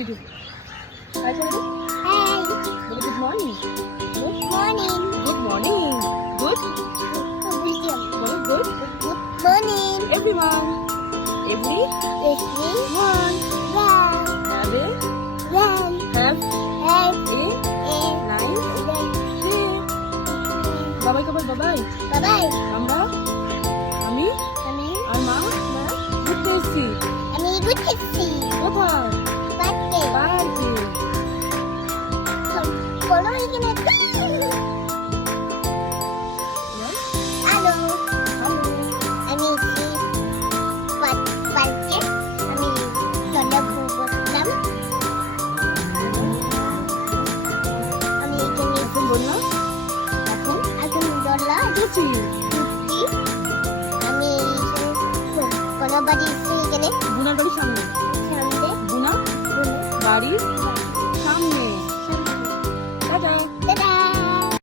Video hi করে দে। Hi. বলো good morning. Good morning. Good morning. Good বলো good Good morning. Everyone. Every Everyone. One Run. Have a Run. Have Have a a nice day. Day. বাবাইকে বল Babai. Bye bye. আমরা আমি আর মা ঘুরতে এসেছি। আমি ঘুরতেছি। কোথায়? পার্কে। পার্কে। বলো এখানে। হ্যালো। হ্যালো। আমি এসেছি পার্কে। আমি দোলনা বসলাম। আমি এখানে এখন বল না এখন এখন দোলনা ঘুরছি। ঘুরছি। আমি কোনো বাড়ি এসেছি এখানে বুনার বাড়ির সামনে। সামনে বুনা বাড়ির